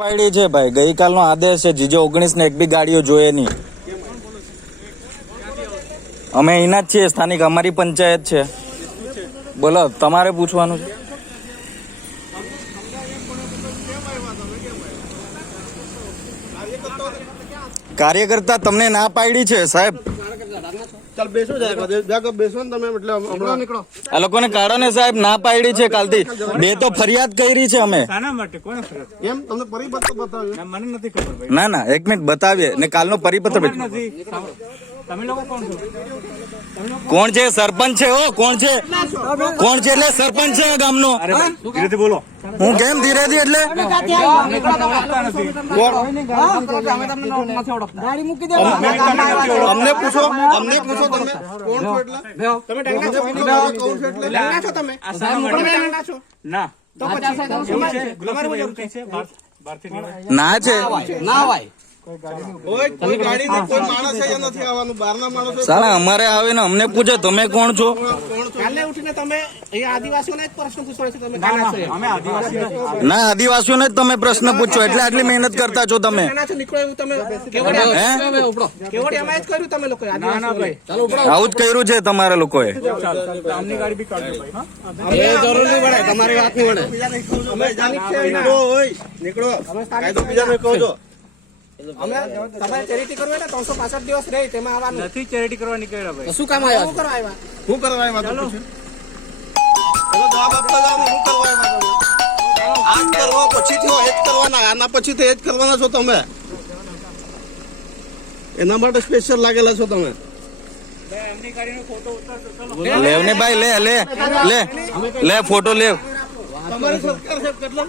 પાડી છે ભાઈ, ગઈકાલનો આદેશ છે. જીજે 19 ને એક બી ગાડીઓ જોઈએ નહીં. અમે અહીંના જ છીએ, સ્થાનિક, અમારી પંચાયત છે. બોલો, તમારે પૂછવાનું છે. કાર્યકર્તા તમને ના પાડી છે સાહેબ. ચાલ બેસો બેસો ને તમે, એટલે નીકળો. આ લોકોને કાઢો ને સાહેબ, ના પાડી છે કાલથી. 2 તો ફરિયાદ કરી છે અમે. શાના માટે? કોને ફરિયાદ? એમ તમને પરિપત્ર બતાવ્યો? મને નથી ખબર ભાઈ. ના 1 મિનિટ બતાવીએ ને કાલનો પરિપત્ર તમે લોકો કોણ છો? કોણ છે? સરપંચ છે. કોણ છે? કોણ છે? એટલે સરપંચ છે ગામનો. ધીરેથી બોલો. હું કેમ ધીરેથી? એટલે અમને પૂછો તમે કોણ છો? એટલે તમે ના ના છે. કોઈ ગાડી કોઈ માણસ અહીંયા નથી આવવાનું, બહારના માણસો. સાલા અમારે આવે ને અમને પૂછે તમે કોણ છો? કાલે ઉઠીને તમે અહીંયા આદિવાસીઓને જ પ્રશ્ન પૂછો છો. તમે ગાના છો? અમે આદિવાસી ના, આદિવાસીઓને જ તમે પ્રશ્ન પૂછો એટલે આટલી મહેનત કરતા છો તમે. નીકળો એવું તમે કેવડિયામાં જ કર્યું તમે લોકો. આવું જ કર્યું છે તમારા લોકોએ. આમની ગાડી બી કાઢજો ભાઈ. એ જરૂર નહીં પડે, તમારી વાત નહીં પડે. નીકળો. કાયદો બીજાને કહો છો. તમારે ચેરિટી કરવી ને 365 દિવસ રહી તેમાં આવવાનું નથી. ચેરિટી કરવા નીકળ્યા ભાઈ. શું કામ આવ્યા? શું કરવા આવ્યા? ચલો જવાબ આપવા જાવ. શું કરવા આવ્યા? આજ કરવા પછી થી એ જ કરવાના, આના પછી તો એ જ કરવાના છો તમે. એના માટે સ્પેશિયલ લાગેલા છો તમે. લેવ ને ભાઈ, લે લે લે લે ફોટો લેવ. તમારી સરકાર છે કેટલા